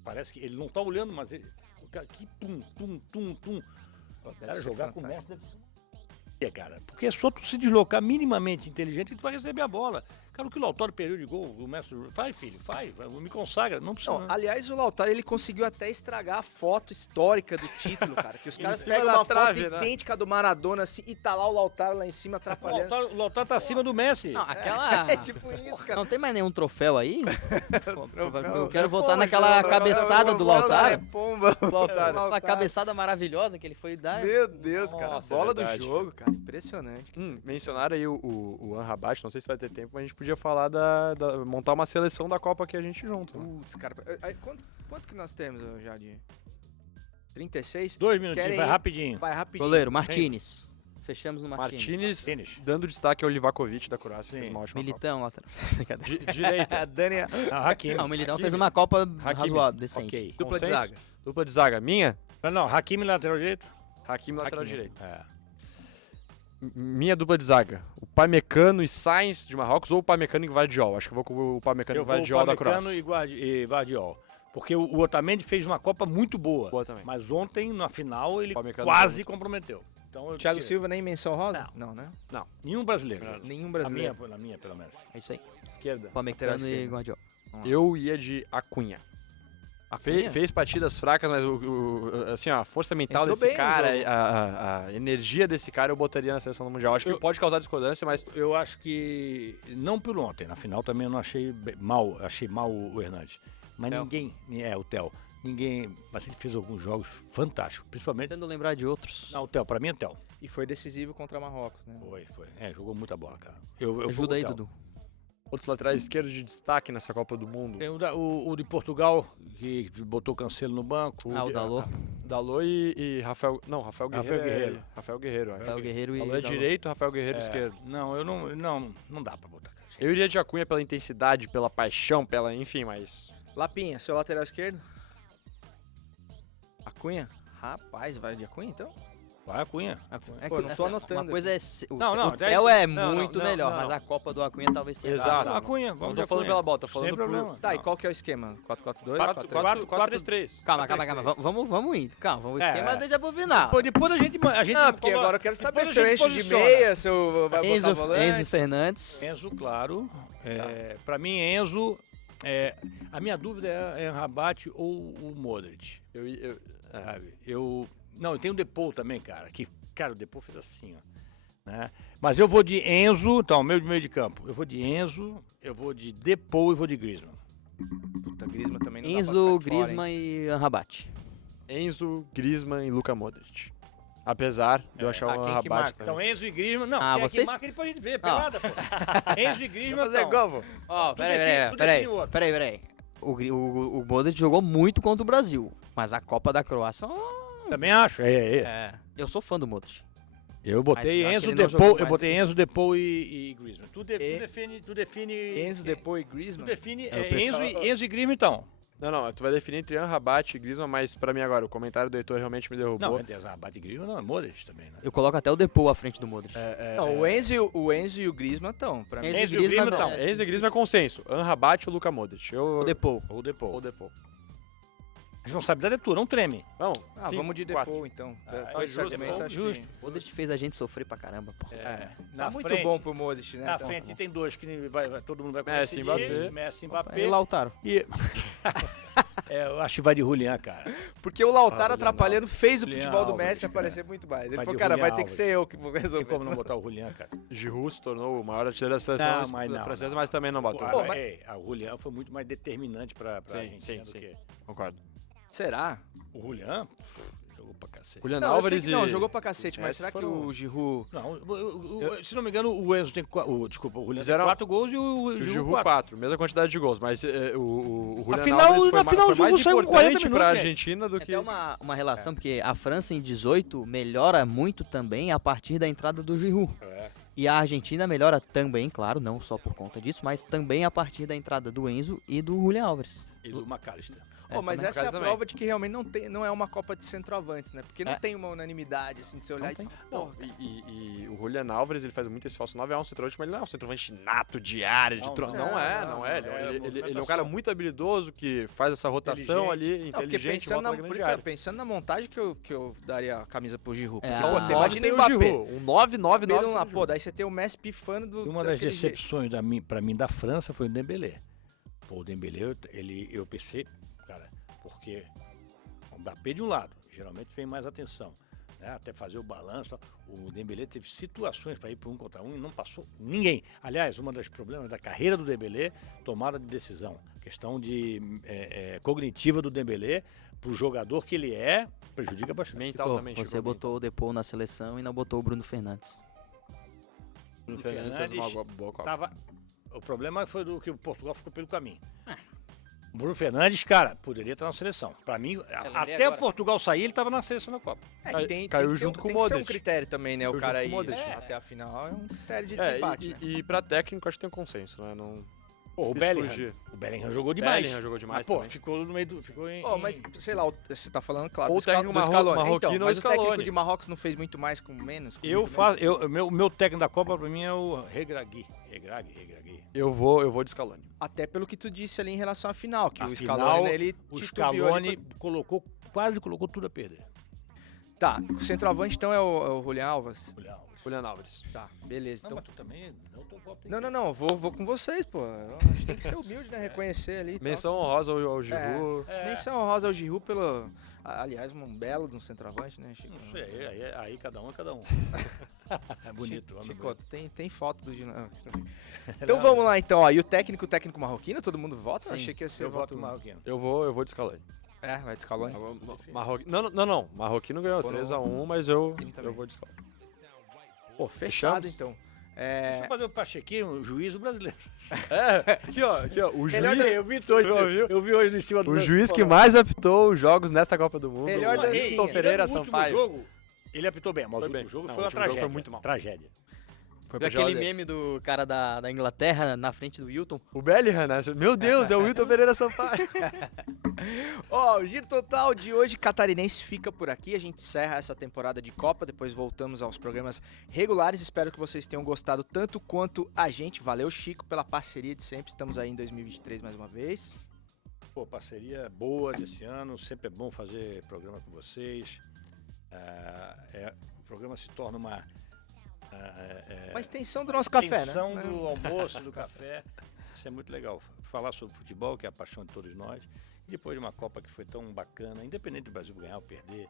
parece que ele não tá olhando, mas ele, o cara, que tum. Deve Cara, ser jogar com o fantástico. Messi deve ser... cara, porque é só tu se deslocar minimamente inteligente e tu vai receber a bola. Cara, o que o Lautaro perdeu de gol, o Messi... Vai, filho, vai, me consagra, não precisa... Não, aliás, o Lautaro, ele conseguiu até estragar a foto histórica do título, cara. Que os caras cima pegam da uma trave, foto né? idêntica do Maradona, assim, e tá lá o Lautaro lá em cima atrapalhando. o Lautaro tá acima do Messi. Não, aquela... É tipo isso, cara. Não tem mais nenhum troféu aí? Eu Zé quero voltar Pomba, naquela Zé cabeçada do Pomba, Lautaro. Zé Pomba, Lautaro. Aquela cabeçada maravilhosa que ele foi dar. Meu Deus, cara. Nossa, é Bola do verdade, jogo, cara. Impressionante. Mencionaram aí o Anrabat, não sei se vai ter tempo, mas a gente podia falar montar uma seleção da Copa que a gente junto. Né? Putz, cara. Quanto que nós temos já de 36? 2 minutinhos, Querem vai ir? rapidinho. Vai rapidinho. Goleiro, Martínez. Fechamos no Martínez, Tênis. dando destaque ao Livakovic da Croácia, que fez Sim. uma ótima Militão, lateral. Brincadeira. Copa. Direita, A Dani é Não, Hakimi. Não, o Militão Hakimi. fez uma Copa Hakimi. razoável, decente. Ok. dupla de consenso? zaga. Dupla de zaga. Minha? Não, Hakimi lateral direito. Hakimi, lateral Hakimi. direito. É. Minha dupla de zaga. O Pamecano e Sainz de Marrocos ou o Pamecano e Gvardiol. Acho que eu vou com o Pamecano e Eu vou Gvardiol da Upamecano Croácia. e Guardiol. Porque o Otamendi fez uma Copa muito boa. Boa também. Mas ontem, na final, ele Upamecano quase muito. comprometeu. Então, eu Thiago tiro. Silva nem menção rosa? Não, né? Nenhum brasileiro. Nenhum Na brasileiro. minha, pelo menos. É isso aí. Esquerda. Pamecano Lateral e esquerdo. Guardiola. Eu ia de Acunha. Acunha? Fez partidas fracas, mas assim, ó, a força mental Entrou desse bem no cara, jogo. a energia desse cara eu botaria na seleção do Mundial. Acho que pode causar discordância, mas Eu acho que, não pelo ontem, na final também eu não achei mal, achei mal o Hernandes. Mas Theo. ninguém, o Theo, ninguém, mas ele fez alguns jogos fantásticos, principalmente, Tentando lembrar de outros. não, o Theo, pra mim é Theo. E foi decisivo contra Marrocos, né? Foi. Jogou muita bola, cara. Eu vou Ajuda aí, com o Theo. Dudu. outros laterais esquerdos de destaque nessa Copa do Mundo. Tem o de Portugal, que botou Cancelo no banco. Ah, o Dalot. Dalot e Rafael... Não, Rafael Guerreiro. Guerreiro. Rafael Guerreiro, acho. Rafael Guerreiro e Dalot é Dalot. direito, Rafael Guerreiro esquerdo. Não, não dá pra botar, cara. Eu iria de Acunha pela intensidade, pela paixão, enfim, mas... Lapinha, seu lateral esquerdo? Acunha? Rapaz, vai de Acunha então? Vai, Cunha. É Pô, que não tô uma anotando coisa é. O Não, Theo é não, muito não, melhor, não. mas a Copa do Acunha talvez tenha. Exato. dado. A Cunha, Não vamos tô de falando Cunha. pela bola, tô Sem falando problema. por... Tá, e qual que é o esquema? 4-4-2? 4-3-3. Calma. Vamos indo. Calma, o esquema deixa pro final. Depois a gente Não, porque agora eu quero saber depois se a eu gente encho de posiciona. meia, se eu vai botar Enzo volante. Fernandes. Enzo, claro. Pra mim, Enzo... a minha dúvida é Rabat ou o Modric. Sabe? Não, eu tenho o Depou também, cara. Cara, o Depou fez assim, ó. Né? Mas eu vou de Enzo, então, meio de campo. Eu vou de Enzo, eu vou de Depou e vou de Griezmann. Puta, Griezmann também não dá pra Enzo, ficar de fora, hein? Griezmann e Rabat. Enzo, Griezmann e Luka Modric. Apesar de eu achar quem o que Rabat marca? também. Então, Enzo e Griezmann... Não, Ah, quem é que vocês- marca, ele pode ver, pelada, pô. Enzo e Griezmann, Fazer então. gol, pô. Ó, Tu define o outro. peraí. O Modric jogou muito contra o Brasil, mas a Copa da Croácia... Também acho, Eu sou fã do Modric. Eu botei Mas acho que Enzo, ele não jogou Depou, eu mais botei do que Enzo, Depou e Griezmann. Tu define... Enzo, Depou e Tu Griezmann? define Eu prefiro- Enzo e Griezmann, então. Não, tu vai definir entre Rabat e Griezmann, mas pra mim agora, o comentário do Heitor realmente me derrubou. Não, Rabat e Griezmann não, é Modric também, né? Eu coloco até o Depou à frente do Modric. Não, o Enzo e o Griezmann estão, pra mim. Enzo e o Griezmann, não. então. Enzo e Griezmann é consenso. Rabat ou Luka Modric? O Depou. Ou Depou. Ou Depou. A gente não sabe da leitura, não treme. Vamos, Vamos de Depou, então. Com esse justo, argumento, acho justo. que... O Modric fez a gente sofrer pra caramba, pô. Tá muito bom pro Modric, né? Na então. frente tem dois que todo mundo vai Messi, conhecer. Mbappé. Messi, E Mbappé. Lautaro. E... eu acho que vai de Julian, cara. Porque o Lautaro Julian atrapalhando fez o Julian futebol do Alves, Messi cara. aparecer muito mais. Ele Vai falou, de cara, Julian vai ter que Alves. ser eu que vou Tem resolver como não isso. botar o Julian, cara. Giroud se tornou o maior artilheiro da seleção Não, mas não, francesa, não. mas também não botou. Pô, mas- O Julian foi muito mais determinante pra Sim, Argentina sim, do que... Concordo. Será? O Julian jogou pra cacete. Julian Não, eu sei Álvares que não, e... jogou pra cacete, mas Messi será que foram- o Giroud... Não, se não me engano, o Enzo tem... Desculpa, o Julian Fizeram- tem 4 gols e o O Giroud Giroud 4. 4, mesma quantidade de gols, mas o Julian Afinal, Álvares foi, na final foi o jogo mais saiu com 40 importante minutos, pra gente. Argentina do Tem que... até uma relação, porque a França em 18 melhora muito também a partir da entrada do Giroud. E a Argentina melhora também, claro, não só por conta disso, mas também a partir da entrada do Enzo e do Julian Álvares. E do McAllister. Pô, mas também. essa é a Casa prova de que realmente não é uma Copa de centroavantes, né? Porque não É. tem uma unanimidade, assim, de você olhar Não e tem. falar, Não, porra, e o Julian Álvares, ele faz muito esse falso 9, é um centroavante, mas ele não é um centroavante nato, de área, de Não, trono. não. Não é. Ele é um cara muito habilidoso, que faz essa rotação ali, Não, porque inteligente, pensando volta na, pra por grande isso, área. pensando na montagem que eu daria a camisa pro Giroud. É, Porque, a pô, você nove imagina sem o o Mbappé. Giroud, um 9-9-9 Meio sem lá, o pô, Giroud. daí você tem o Messi pifando do Uma das daquele jeito. decepções pra mim da França foi o Dembélé. Pô, o Dembélé, eu pensei, cara, porque o Mbappé de um lado, geralmente vem mais atenção, né? Até fazer o balanço. Tal. O Dembélé teve situações para ir para 1 contra 1 e não passou ninguém. Aliás, um dos problemas da carreira do Dembélé, tomada de decisão. Questão de cognitiva do Dembélé, pro jogador que ele prejudica bastante. Mental também Você chegou botou o Depou na seleção e não botou o Bruno Fernandes. bem. O Fernandes fez uma boa Copa. O problema foi do que o Portugal ficou pelo caminho. O Bruno Fernandes, cara, poderia estar na seleção. Pra mim, até agora. o Portugal sair, ele estava na seleção da Copa. É que tem, Caiu tem que ter junto com o tem que ser um Modric. critério também, né? O Caiu cara junto aí com o Modric. até a final é um critério de É, desempate, né? e pra técnico, acho que tem um consenso, né? Não... Pô, o Isso Bellingham. fugir. O Bellingham jogou demais. Bellingham jogou demais Mas, pô, também. ficou no meio do... Ficou em... Ó, mas, sei lá, você tá falando, claro, Ou do o técnico do Scaloni. marroquino Então, ou mas o técnico Scaloni. de Marrocos não fez muito mais com menos? Com Eu muito faço... O meu técnico da Copa, pra mim, é o Regragui. Eu vou de Scaloni. menos? Até pelo que tu disse ali em relação à final, que A o final, Scaloni, ele O titubeou Scaloni ali quase colocou tudo a perder. Tá, o centroavante então é o Julian Alves? Julian Álvares. Tá, beleza. Não, Então, mas tu também dá o teu voto aí. não, vou com vocês, pô. Eu acho que tem que ser humilde, né? Reconhecer ali. e tal. Menção honrosa ao Giroud. Menção honrosa ao Giroud pelo... Aliás, um belo de um centroavante, né, Chico? Não sei, aí cada um é cada um. É bonito. homem Chico, bonito. tem foto do Giroud. Então vamos lá, então. Ó, e o técnico marroquino, todo mundo vota? Sim, Achei que ia ser Eu voto voto... no Marroquino. Eu vou de Scaloni. É, vai de Scaloni. Não. Marroquino ganhou Pô, 3-1, mas eu também. vou de Scaloni. Pô, fechado, Fechamos? então. Deixa eu fazer o Pachequinho, um juiz brasileiro. Aqui, ó. O Melhor juiz, Eu vi hoje, Viu? eu vi hoje em cima do o meu juiz que falando. mais apitou os jogos nesta Copa do Mundo. Melhor o dancinha. Wilson Pereira No último Sampaio. jogo, ele apitou bem, mas o Foi bem. último jogo Não, foi o uma último jogo tragédia. foi muito mal. Tragédia. Foi Viu pra aquele geladeira. meme do cara da Inglaterra na frente do Wilton? O Bellingham, né? Meu Deus, é o Wilton Pereira Sampaio. Ó, o Giro Total de hoje catarinense fica por aqui. A gente encerra essa temporada de Copa, depois voltamos aos programas regulares. Espero que vocês tenham gostado tanto quanto a gente. Valeu, Chico, pela parceria de sempre. Estamos aí em 2023 mais uma vez. Pô, parceria boa desse ano, sempre é bom fazer programa com vocês. O programa se torna uma Uma extensão do nosso café, extensão né? do almoço, do café. Isso é muito legal. Falar sobre futebol, que é a paixão de todos nós. E depois de uma Copa que foi tão bacana, independente do Brasil ganhar ou perder,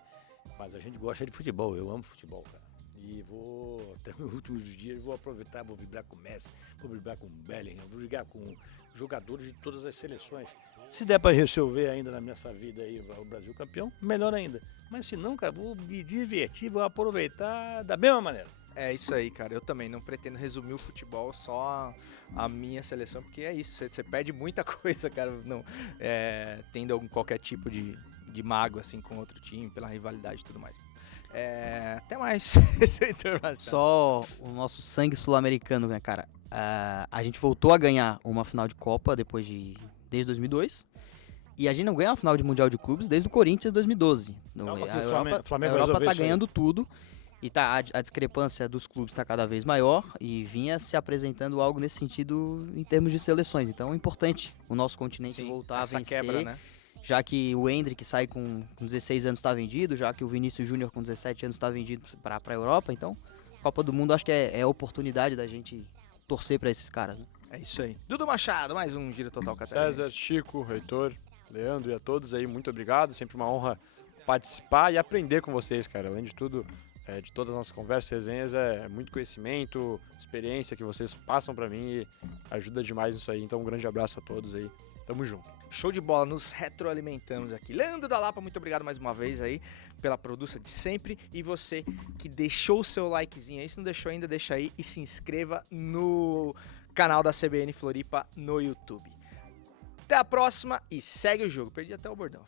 mas a gente gosta de futebol. Eu amo futebol, cara. E vou, até nos últimos dias, vou aproveitar, vou vibrar com o Messi, vou vibrar com o Bellingham, vou vibrar com jogadores de todas as seleções. Se der para resolver ainda nessa vida aí o Brasil campeão, melhor ainda. Mas se não, cara, vou me divertir, vou aproveitar da mesma maneira. É isso aí, cara. Eu também não pretendo resumir o futebol só a minha seleção, porque é isso. Você perde muita coisa, cara, não, tendo qualquer tipo de mágoa assim, com outro time, pela rivalidade e tudo mais. Até mais. Só o nosso sangue sul-americano, né, cara? A gente voltou a ganhar uma final de Copa desde 2002. E a gente não ganha uma final de Mundial de Clubes desde o Corinthians 2012. Calma que A o Europa Flamengo tá resolveu isso aí. ganhando tudo. E a discrepância dos clubes está cada vez maior e vinha se apresentando algo nesse sentido em termos de seleções. Então é importante o nosso continente voltar a essa vencer, quebra, né? já que o Endrick sai com 16 anos está vendido, já que o Vinícius Júnior com 17 anos está vendido para a Europa. Então, Copa do Mundo acho que é a oportunidade da gente torcer para esses caras, né? É isso aí. Dudu Machado, mais um Giro Total Catarinense. César, Chico, Heitor, Leandro e a todos aí, muito obrigado. Sempre uma honra participar e aprender com vocês, cara. Além de tudo, de todas as nossas conversas, resenhas, é muito conhecimento, experiência que vocês passam pra mim e ajuda demais isso aí. Então um grande abraço a todos aí. Tamo junto. Show de bola, nos retroalimentamos aqui. Leandro da Lapa, muito obrigado mais uma vez aí pela produção de sempre. E você que deixou o seu likezinho aí, se não deixou ainda, deixa aí e se inscreva no canal da CBN Floripa no YouTube. Até a próxima e segue o jogo. Perdi até o bordão.